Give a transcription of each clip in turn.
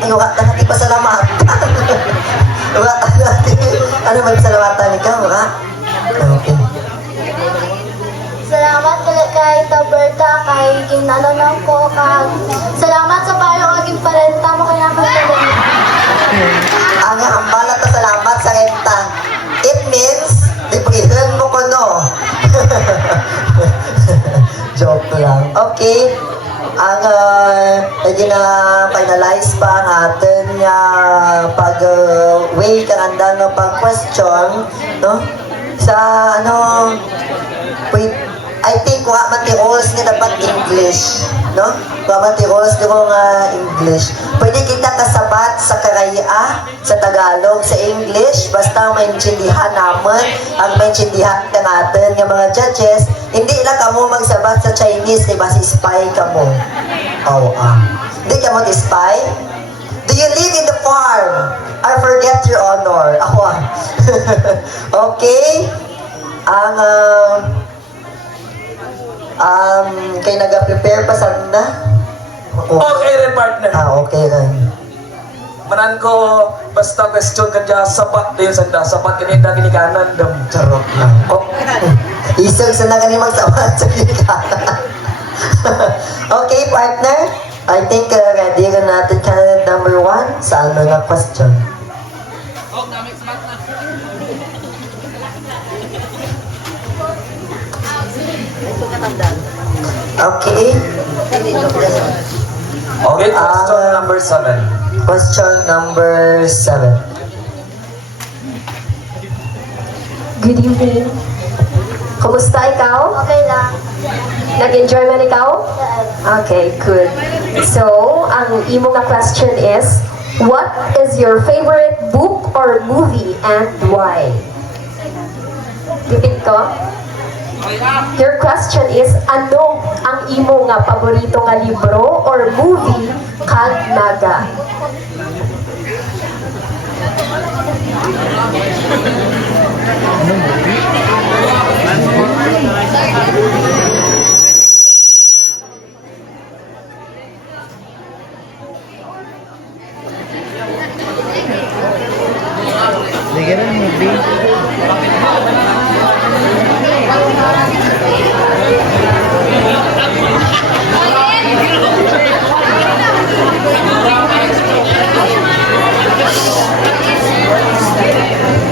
Ay, wala natin pasalamat. Wala natin. Ano magsalamatan ikaw, wala? Okay. Salamat kay Taberta, kay ginananan ko, salamat sa payo aging parenta mo kaya magpalala. Ang hambala ta salamat sa renta. It means, librihan mo ko, no? Joke lang. Okay. Ang gina-finalize pa ang atin nga pag-way karanda nga pag-question, no? Sa I think wa man ti rules nga dapat English, no? Wa man ti rules nga English. Pwede kita kasabat sa karaya, sa Tagalog, sa English, basta maintindihan naman ang maintindihan ka natin ng mga judges. Hindi lang kamo magsabat sa Chinese, diba? Si spy kamo. Oh, hindi ka mo spy? Do you live in the farm? I forget your honor. Ako okay? Kay naga-prepare pa sana? Okay rin, partner. Okay rin. Manan ko, basta question ka dyan, sapat din sanda. Sapat kanita kinikanan dam. Charot lang. Oh. Isang sana ka magsabat sa kinikanan. Okay, partner. I think ready ka natin candidate number 1 sa ano nga question. Okay. Okay, question number 7. Question number 7. Good evening. Kumusta ikaw? Okay lang. Nag-enjoy man ikaw? Okay, good. So, ang imo nga question is, what is your favorite book or movie and why? Repeat ko. Your question is, ano ang imo nga paborito nga libro or movie kag naga?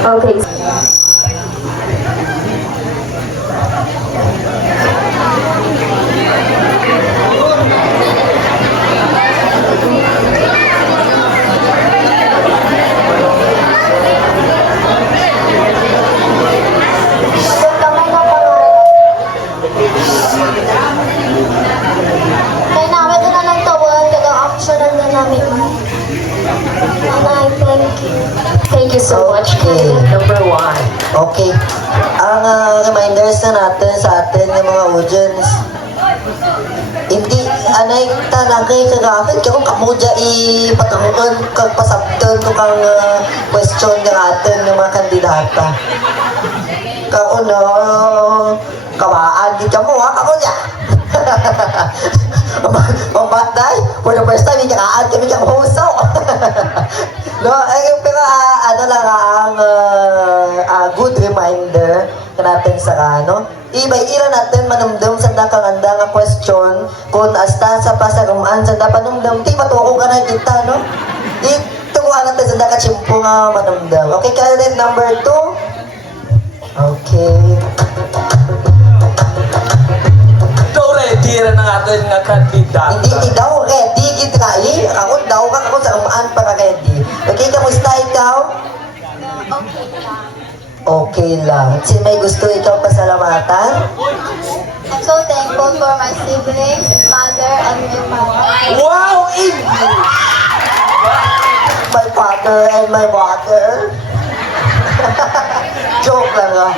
Okay. Kung kamay na pangalan. Kaya namin na lang tawag, gagang aksyonan na namin. Nanay, thank you. Thank you so much, candidate number 1. Okay. Ang reminders na natin sa atin ng mga audience, hindi, anay talagay kagafit, kaya kung kamudya ipatangon, kagpasabtan ko kang question ng atin ng mga kandidata. Kauna, kawaan, di ka mo ha, kamudya. Pambatay, for the first time, ikaan kami kang huso. No, pero ano lang ang good reminder natin sa iba-ira natin manumdum sa nakanganda nga question kung asta sa pasarumaan sa panumdum di matuko ka na kita, no? Di tukuhan natin sa nakachimpo nga manumdum. Okay, candidate number 2. Okay. So, ready na ng atin nga kandidata. Hindi daw ready, gitrai. Ako daw ako sa umaan para ready. Okay, kamusta ikaw? Okay lang. Okay lang. May gusto ikaw pasalamatan? I'm so thankful for my siblings, mother, and my father. Wow! English! My father and my mother. Joke lang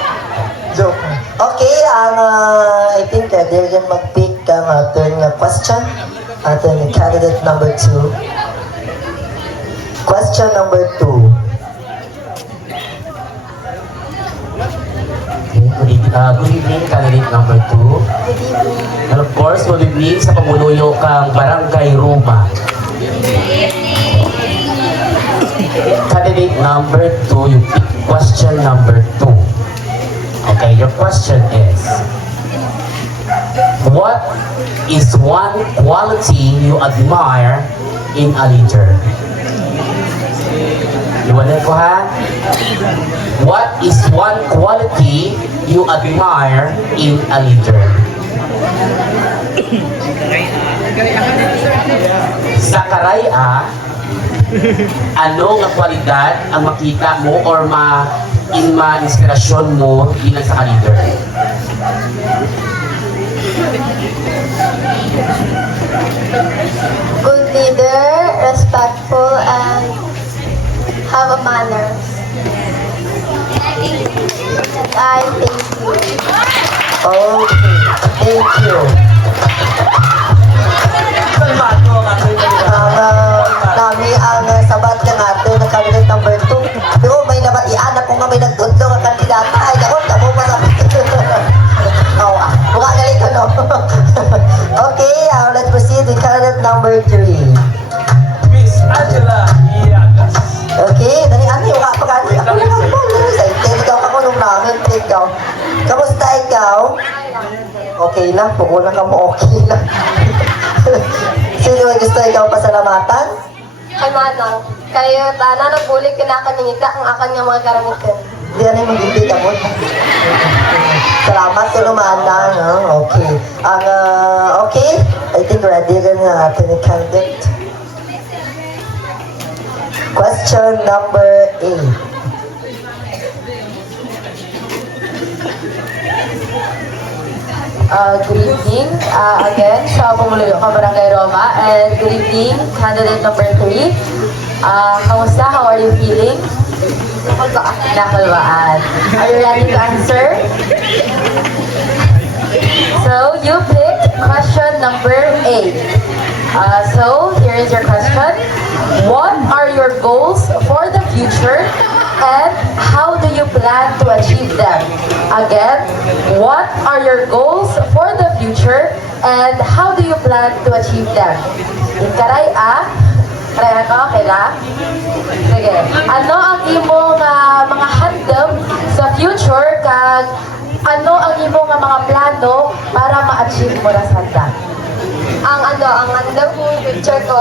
Joke. Okay, I think they're gonna mag-pick ang ating question. Ating candidate number 2. Question number 2. Good evening, candidate number 2. Good evening. And of course, good evening sa pamunuyo kang Barangay Roma. number 2, you pick question number 2. Okay, your question is, what is one quality you admire in a leader? Iwanan ko ha? What is one quality you admire in a leader? Sa karaya, ano nga kwalidad ang makita mo or ma-inspirasyon mo bilang sa ka-leader? Good leader, respectful, and have a manners. And I thank you. Okay, thank you. Kalmado ang aking Nami ang sabat ka natin na candidate number 2. Pero may nabatian ako nga may nagdundong ang kandidata. Ay, ako pa sa oh, mukha galing ko, no? Okay, let's proceed with candidate number 3. Miss Angela Iagas. Okay, dali ani, wala pa kani. Ako lang ang ball. Ikaw ako nung namin, ikaw. Kamusta ikaw? Okay lang, pukunan ka mo okay lang. Sino ang gusto ikaw pasalamatan? Kay Manang, kayo tanan nagbulig kinakan ng ita ang akan nga mga karamitan. Di ano yung mag-ibig ako. Salamat ko naman lang. Okay. Okay, I think ready ka na natin ni candidate. Question number 8. Good evening again sa Pumuluyo ka Barangay Roma, and good evening candidate number 3. Kamusta? How are you feeling? Nakalwaan. Are you ready to answer? So you picked question number 8. So here is your question. What are your goals for the future and how do you plan to achieve them? Again, what are your goals for the future and how do you plan to achieve them? Karay ka, okay lang? Sige. Ano ang imong mga handom sa future kag ano ang imong mga plano para ma-achieve mo na sa handam? Ang andam ko picture ko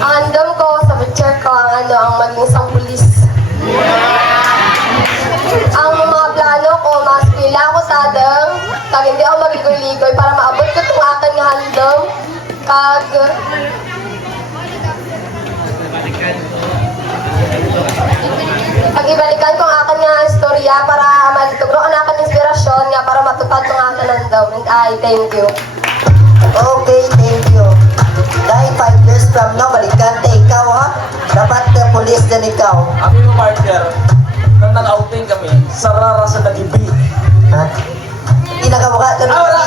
ang andam ko sa picture ko ang maging isang pulis. Ang mga plano ko, mas pila ko sa adang, kag hindi ako magigoy-ligoy para maabot ko itong akin nga handam, kag ibalikan ko ang akin nga istorya para magtugro ang akin inspirasyon nga para matupad itong akin handam. And I thank you. Okay, thank you. Dahil 5 years from now, balikan tayo ikaw, ha? Dapat police din ikaw. Aming partner, nang nag-outing kami, sarara sa nagibi. Ha? Inagawa ka Wala.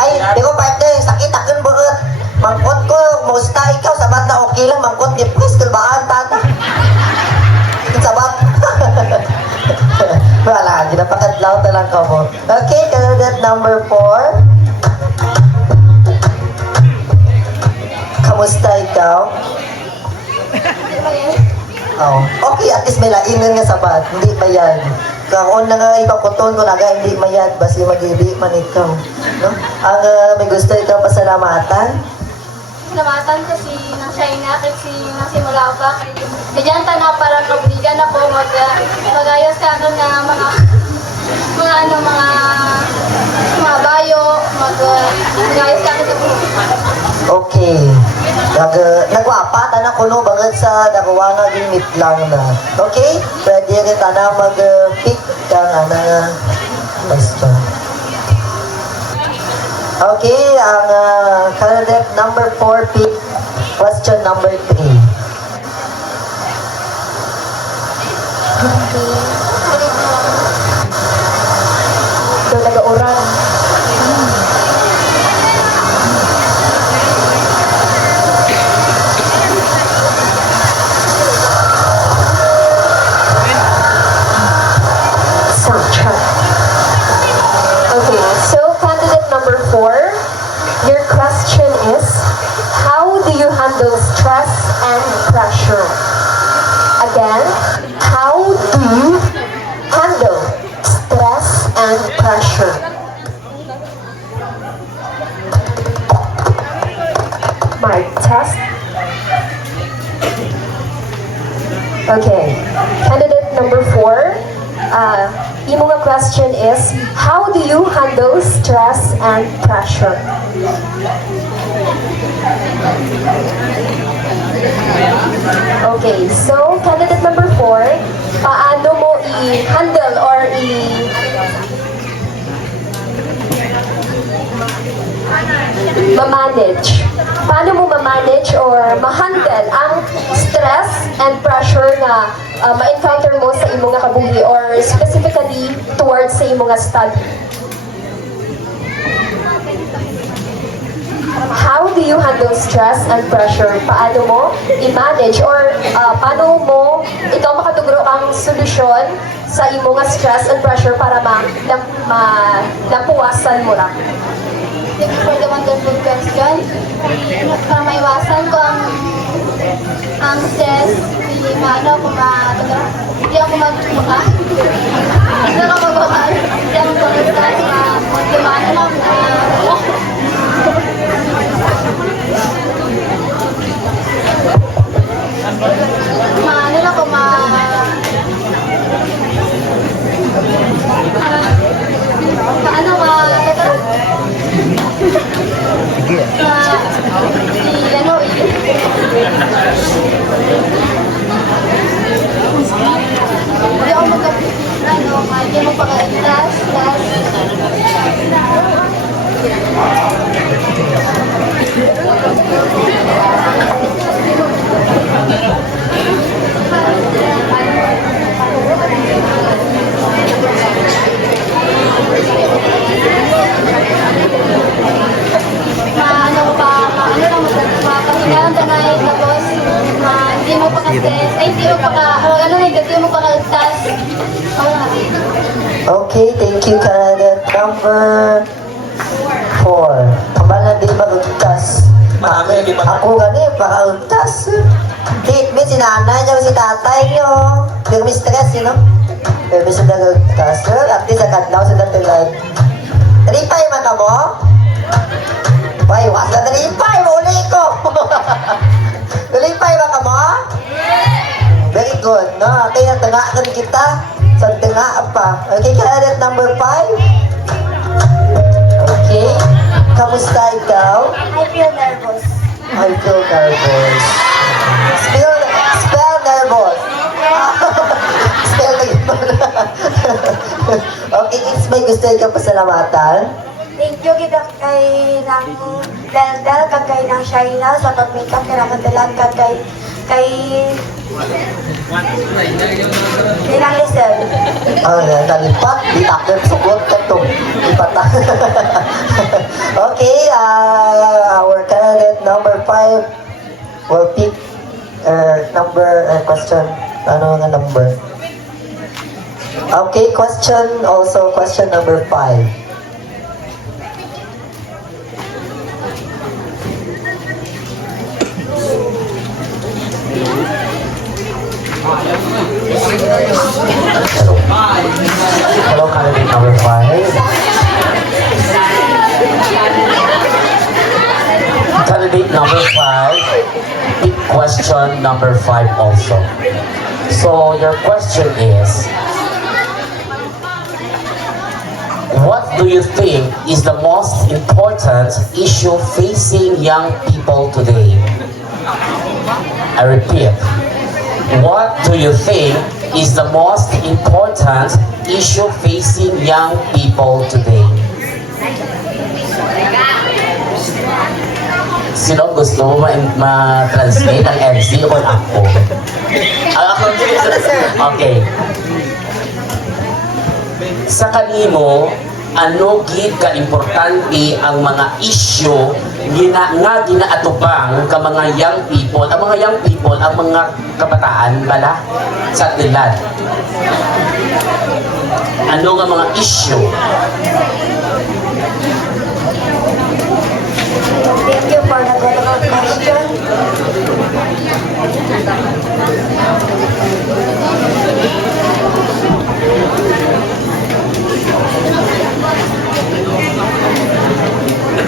Ay, di ko partner, sakit akin buot. Mangkot ko, musta ikaw, sabat na okay lang, mangkot ni Pris, kalbaan, tata. Sabat. Wala, ginapakadlaw talang ka mo. Okay, candidate number 4. Kamusta ikaw? Oh, okay, at least may laingan nga sabat, hindi bayad. Kung na nga ipakuton ko naga, hindi mayad, basi mag-ibi man ikaw. No? Ang may gusto ikaw pasalamatan? Salamatan ko si nang China kasi nang simula pa. Kaya na para kabuligan ako magayos ka ako na mga bayo, magayos ka ako sa buhay. Okay. Nagwapa, tanang kuno bagad sa nakuha nga limit lang na. Okay? Pwede rin tanang mag-pick ka nga na question. Okay, ang candidate number 4 pick question number 3. So, nag-auran. Soundtrack. Okay, so candidate number 4, your question is, how do you handle stress and pressure? Okay. Candidate number 4. Imo nga question is, how do you handle stress and pressure? Okay, so candidate number 4, paano mo i-handle or ma-manage? Paano mo ma-manage or ma-handle ang stress and pressure na ma-encounter mo sa imong nga kabuhi or specifically towards sa imong nga study? How do you handle stress and pressure? Paano mo i-manage or paano mo ikaw makatugro ang solusyon sa imong nga stress and pressure para napuwasan mo ra? Thank you for the wonderful question. Para maiwasan ko ang stress, hindi ako magbuka. Hindi ako magbuka. Hindi ako hindi mo pag-alas. Mapahinaan tanay, tapos hindi mo paka-stress, ay hindi mo paka-tas. Okay, thank you, candidate number 4. Kamalan din magugtas. Marami, di ba? Ako gani, pakaugtas. Di, may sinanay niyo, si tatay niyo. Pero may stress, you know? Pero may sinagugtas. At least, akadlaw sa datilan. Talipay man ka mo? Why, wasa talipay, muli ko. Talipay man ka mo? Very good, no? Kaya tangaan kita. Sa tinga pa. Okay, candidate number 5. Okay. Kamusta ikaw? I feel nervous. I feel nervous. Spell nervous. Spell na yun. Okay, it's may gusto ka pasalamatan. Thank you kita kay nang Daldal kag kay nang Shaina sa pag-makeup kay nakadalan kag kay nang Listen. Nalipat. Di takder sugot ka to. Lipat. Okay, our candidate number 5 will pick question. Ano nga number? Okay, question number 5. Hello, candidate number 5. Candidate number 5, pick question number 5 also. So your question is, what do you think is the most important issue facing young people today? I repeat, what do you think is the most important issue facing young people today? Sino gusto mo ma-translate ang MC o ako? Ako. Okay. Sa kanimo, ano gid ka importante ang mga issue nga ginaatubang ka mga young people, ang mga young people, ang mga kabataan bala sa tilad. Ano nga mga issue? Thank you for the wonderful question.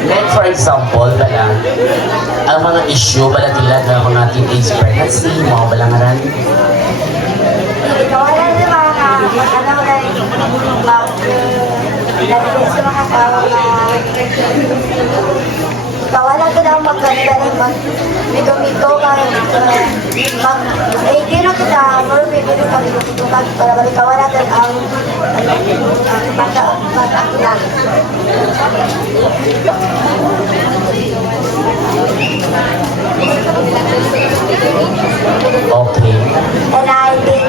Like for example, bala, ang mga issue balatilan ng mga teenage pregnancy, mga balangaran. Wala na ano na nalilin sa mga tao na kawalan ko na magkanda ng mito-mito kino kita more pwede rin kami tutukan para balik kawalan din ang pag-akilan. Okay. And I think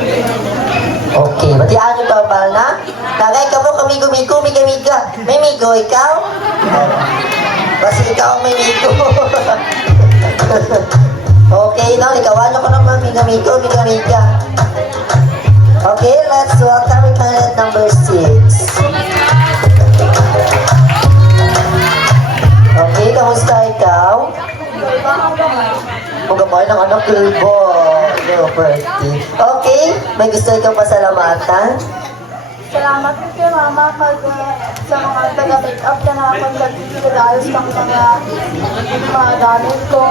Okay, batiaan nyo ka ba na? Tagay ka mo kamigo-migo, miga-miga. May migo, ikaw? Basta ikaw ang may migo. Okay, now, likawan nyo ko naman, miga-migo, miga-miga. Okay, let's welcome candidate number 6. Okay, kamusta ikaw? Kung gamay ng anak ko, Liberty. Okay, may gusto ikaw pasalamatan? salamat po kay Mama pag sa mga taga-make up na nakapagdagdaayos ng mga gamit ko,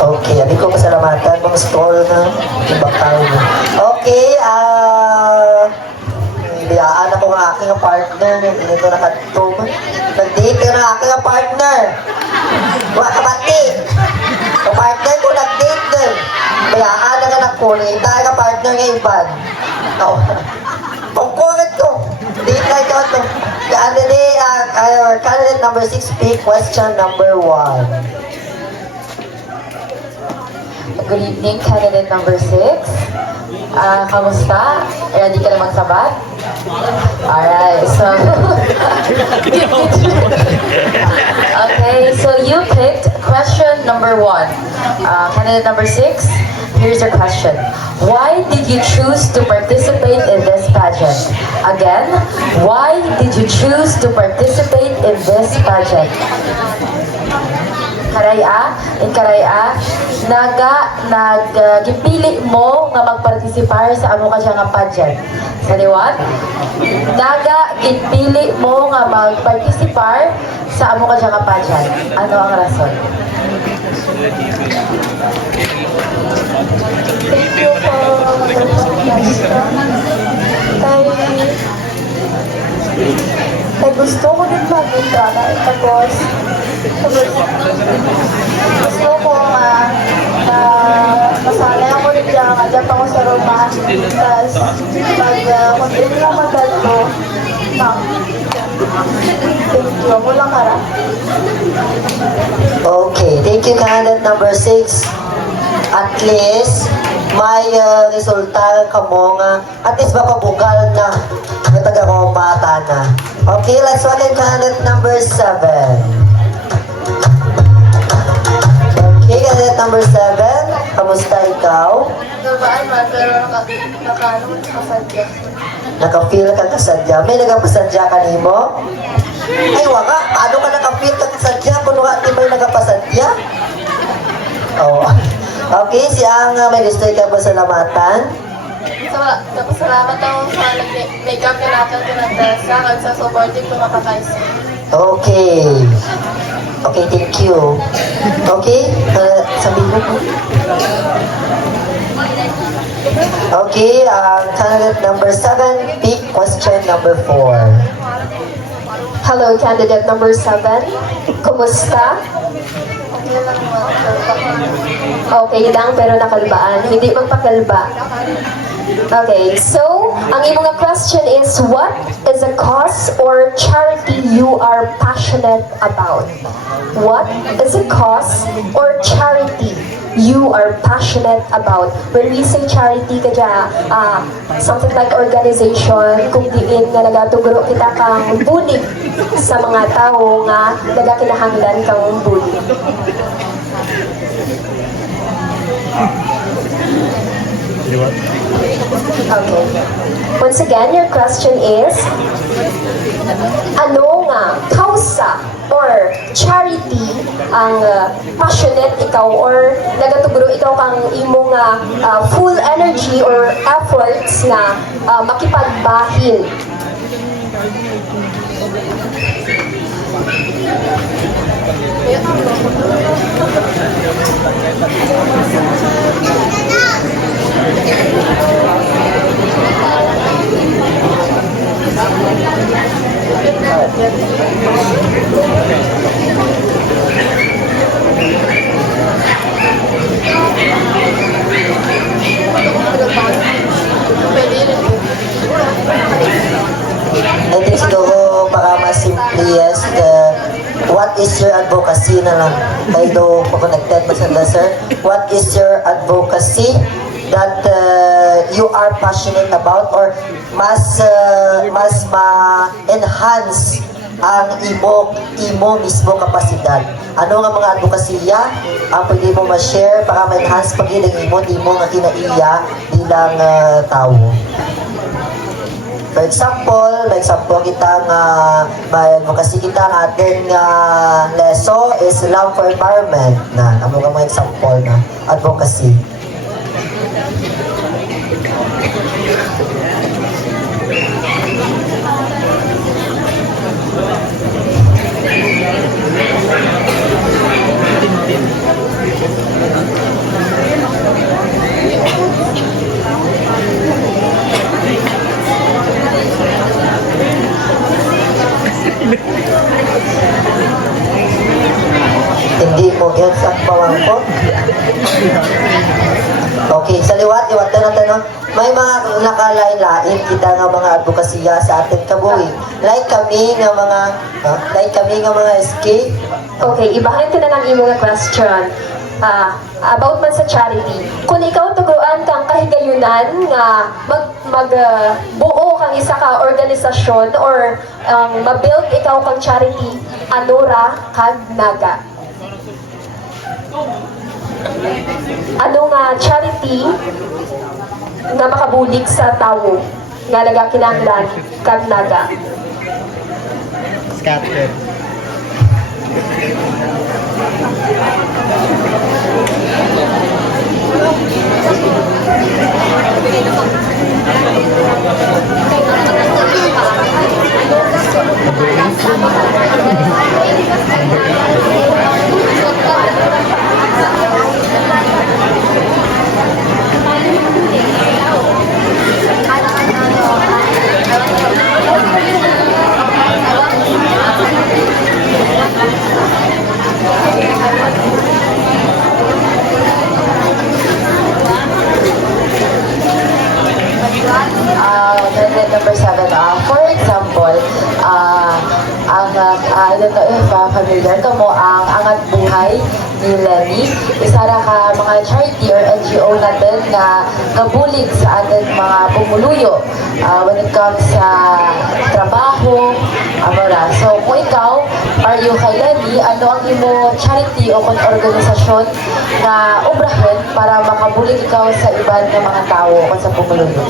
Okay, abi ko pasalamatan mga scroll na ibakay mo. Okay, biyaan ako ng aking partner, hindi nito nakatulog. Nag-date ka ng aking partner. Mga kabati. Ang partner ko nag-date din. Biyaan na anak ko, nahintay ka partner ngayon ba? Oh. Pagkurit ko. Date na ikaw ito. Candidate number 6, pick question number 1. Good evening, candidate number 6. Kamusta? Ready ka na magsabat? Alright, so... Okay, so you picked question number 1. Candidate number 6, here's your question. Why did you choose to participate in this pageant? Again, why did you choose to participate in this pageant? Karaya, nagipili mo nga magpartisipar sa amo ka nga pageant. Sa liwat, gipili mo nga magpartisipar sa amo ka nga pageant. Ano ang rason? thank you for the question. Kay gusto ko din mag-entrada. Tapos, gusto ko na masanay ako rin dyan. Adap ako sa Roma. Tapos, continue lang magdalo. Thank you. Walang harap. Okay, thank you candidate number 6. At least, may resulta ka mo nga, at least mapabugal na na taga-Roma na. Okay, let's welcome candidate number 7. Okay, candidate number 7, kamusta ikaw? Nabaan man, pero nakasadya. Naka-feel ka kasadya? May nagapasadya ka nimo? Ay, waka, paano ka naka-feel ka kasadya kung wala may nagapasadya? Oh. Okay, siyang may gusto ikaw ba salamatan? Tapos salamat ako sa nag-makeup na natin tinagdasa kag sa supporting ko makakaisa. Okay. Okay, thank you. Okay, sabihin mo po. Okay, candidate number 7, pick question number 4. Hello, candidate number 7. Kumusta? Okay lang mo. Okay lang, pero nakalbaan. Hindi magpakalba. Okay, so, ang imong question is, what is a cause or charity you are passionate about? What is a cause or charity you are passionate about? When we say charity, kadya, something like organization, kung diin nga nagatugro kita kang bulig sa mga tao nga nagakinahanglan kang bulig. Okay. Once again, your question is, ano nga kausa or charity ang passionate ikaw or nagatugro ikaw kang imong full energy or efforts na makipagbahin? I think siguro para mas simplest, what is your advocacy na lang? Kayo connected ba sa sir? What is your advocacy that you are passionate about or mas ma-enhance ang imo mismo kapasidad? Ano nga mga advokasya ang pwede mo ma-share para ma-enhance pag-ilang imo nga kinaiya bilang tao? For example, kita nga may advocacy kita nga ating leso is love for environment na amo nga mga example na advocacy. Hindi mo gets ang pamangkot. Okay, sa liwat na tanong, may mga nakalain-lain kita nga mga advokasya sa ating kabuhi. Like kami nga mga escape. Okay, ibahin ko na lang imo nga question. About man sa charity. Kung ikaw tuguan kang kahigayunan nga buo kang isa ka organisasyon or mabuild ikaw kang charity, ano ra kag naga? Ano nga charity nga makabulig sa tawo nga nagakinahanglan kag naga? Scattered. Number 7, for example, I don't know if familiar ka mo, ang Angat Buhay ni Lenny, isa ra ka mga charity or NGO natin na kabulig sa ating mga pumuluyo when it comes sa trabaho, amora. So, kung ikaw, are you kay Lenny, ano ang imo charity o organisasyon na obrahin para makabulig ikaw sa iban ng mga tao o sa pumuluyo?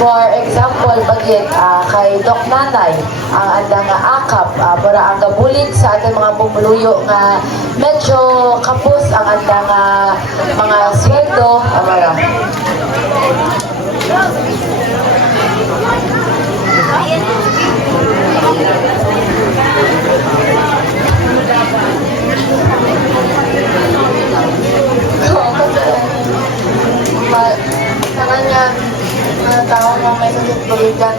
For example, bagit kay Doc Nanay, ang andang nga akap, para ang gabulig sa ating mga pumuluyo nga medyo kapos ang andang mga sweldo, amara. Sa kanya, mga tao na may sakit buligan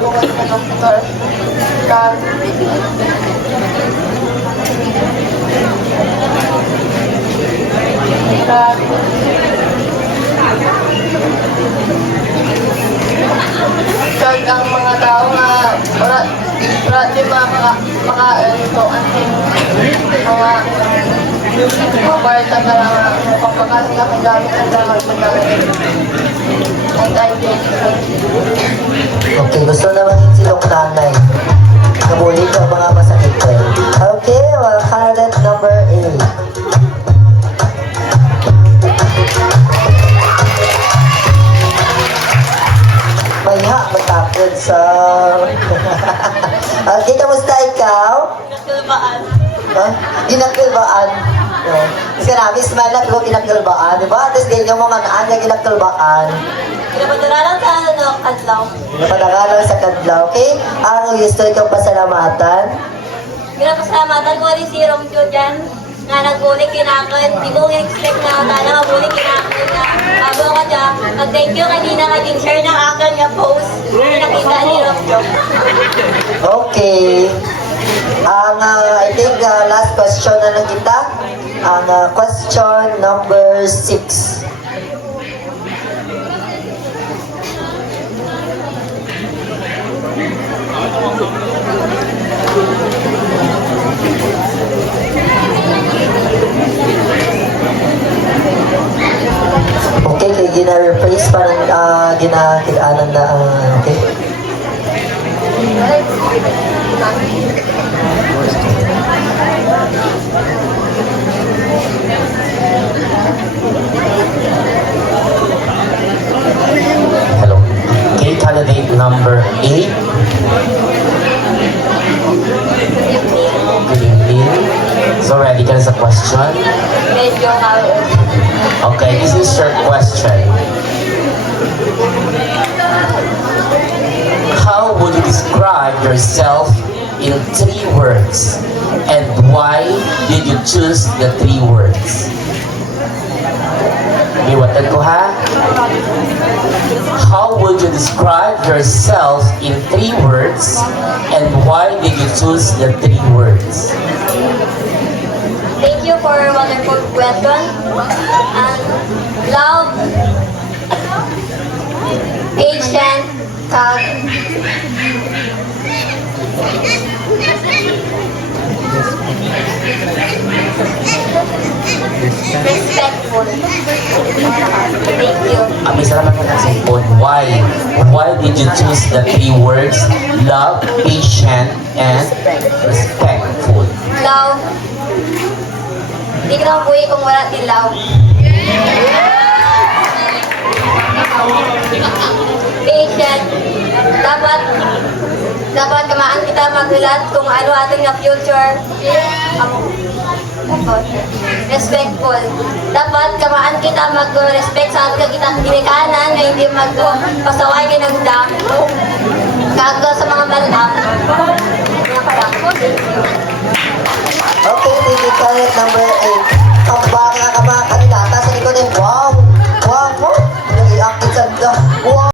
ko kasi sa doktor. Kag ang mga tao nga wala di maka-ito anting mga kwarta ka lang pagpakasin ka kung gamit ang gamit and I think Okay, gusto naman yung silong nanay. Kabulig ang mga masakit ko. Okay, candidate number 8. Maya, matapod sa... Okay, kamusta ikaw? nakalbaan. Ha? Ginakalbaan. No. Kasi namin, smile na pero kinakalbaan, di ba? Tapos din yung mga naanya kinakalbaan. Pinapaturalan sa kadlaw. Napadagalan sa kadlaw, okay? Ang gusto itong pasalamatan. Pinapasalamatan ko rin si Romeo dyan na nagbuli kinakon. Di ko expect na sana magbuli kinakon na abo ka dyan. Mag-thank you kanina naging share ng akin nga post. Nakita ni Romeo. Okay. I think last question na lang kita. Ang question number 6. Okay, kay gina-rephrase parang ginakilaanan na okay. Hello. Okay, candidate number 8. Good evening. So ready ka na sa question? Medyo Okay, this is your question. How would you describe yourself in 3 words? And why did you choose the 3 words? Iwatan ko ha? How would you describe yourself in 3 words? And why did you choose the 3 words? Thank you for a wonderful question. Love, patient, kind, respectful. Thank you. May salamat ka sa phone. Why? Why did you choose the 3 words? Love, patient, and respectful. Love. Hindi ka naman buhay kung wala din love. Patient. Dapat kamaan kita maghulat kung ano ating na future. Respectful. Dapat kamaan kita mag-respect sa ating kitang ginikanan na hindi magpasaway ka ng dam. Kaga sa mga malam. Okay, thank you, candidate number 8. Ang baka ka mga kandidata sa likod ay wow! Wow mo! Nag-i-active sa wow!